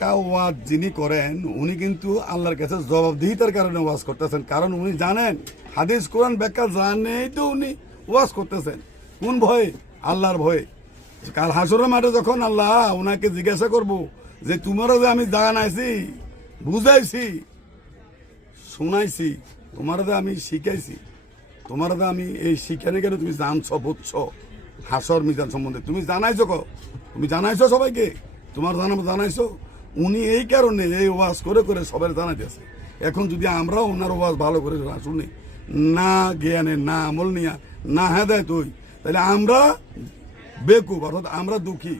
ওয়াজ যিনি করেন, উনি কিন্তু আল্লাহর কাছে জবাবদিহিতার কারণে ওয়াজ করতেছেন। কারণ উনি জানেন, হাদিস, কোরআন ব্যাখ্যা জানেই তো উনি ওয়াজ করতেছেন। কোন ভয়ে? আল্লাহর ভয়ে। কাল হাসরের মাঠে যখন আল্লাহ ওনাকে জিজ্ঞাসা করব যে, তোমারও যে আমি জানাইছি বুঝাইছি, শোনাইছি তোমার যে আমি শিখাইছি তোমার যে আমি এই শিখানে কেন তুমি জানছ, বুঝছ? হাসর মিজান সম্বন্ধে তুমি জানাইছো ক? তুমি জানাইছো সবাইকে? তোমার জানাব জানাইছো? উনি এই কারণে এই ওয়াজ করে করে সবাই জানাইতেছে এখন যদি আমরাও ওনার ওয়াজ ভালো করে শুনি, না জ্ঞানে, না আমল নিয়া, না হেদায় তুই তাহলে আমরা বেকুব, অর্থাৎ আমরা দুঃখী,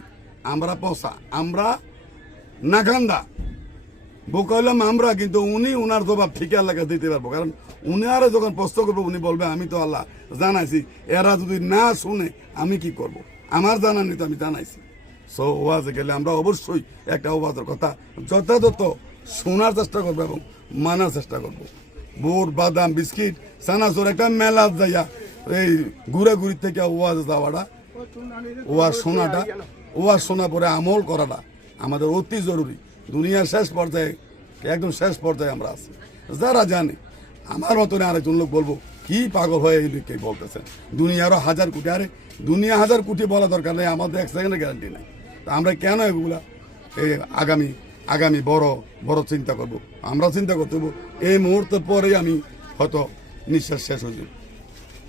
আমরা পচা, আমরা নাগান্দা বোকা হইলাম আমরা কিন্তু উনি উনার জবাব ঠিক আল্লাহকে দিতে পারব। কারণ উনি আরও যখন প্রশ্ন করব, উনি বলবে, আমি তো আল্লাহ জানাইছি, এরা যদি না শুনে, আমি কি করব। আমার জানানি তো, আমি জানাইছি। সো ওয়াজে গেলে আমরা অবশ্যই একটা ওয়াজের কথা যথাযথ শোনার চেষ্টা করব এবং মানার চেষ্টা করব। বুট, বাদাম, বিস্কিট, সানাসুর একটা মেলা যাইয়া এই ঘুরাঘুরি থেকে ওয়াজ যাওয়াটা, ওয়াজ শোনাটা, ওয়াজ শোনা পরে আমল করাটা আমাদের অতি জরুরি। দুনিয়ার শেষ পর্যায়ে, একদম শেষ পর্যায়ে আমরা আছি। যারা জানে, আমার মতন আরেকজন লোক বলব, কি পাগল হয়ে এই লোককে বলতেছেন? দুনিয়ারও হাজার কোটি, আরে দুনিয়া হাজার কোটি বলা দরকার নেই, আমাদের এক সেকেন্ডের গ্যারান্টি নেই। আমরা কেন এগুলা এই আগামী আগামী বড় বড় চিন্তা করব? আমরা চিন্তা করতে এই মুহূর্তের পরেই আমি হয়তো নিঃশ্বাস শেষ হয়ে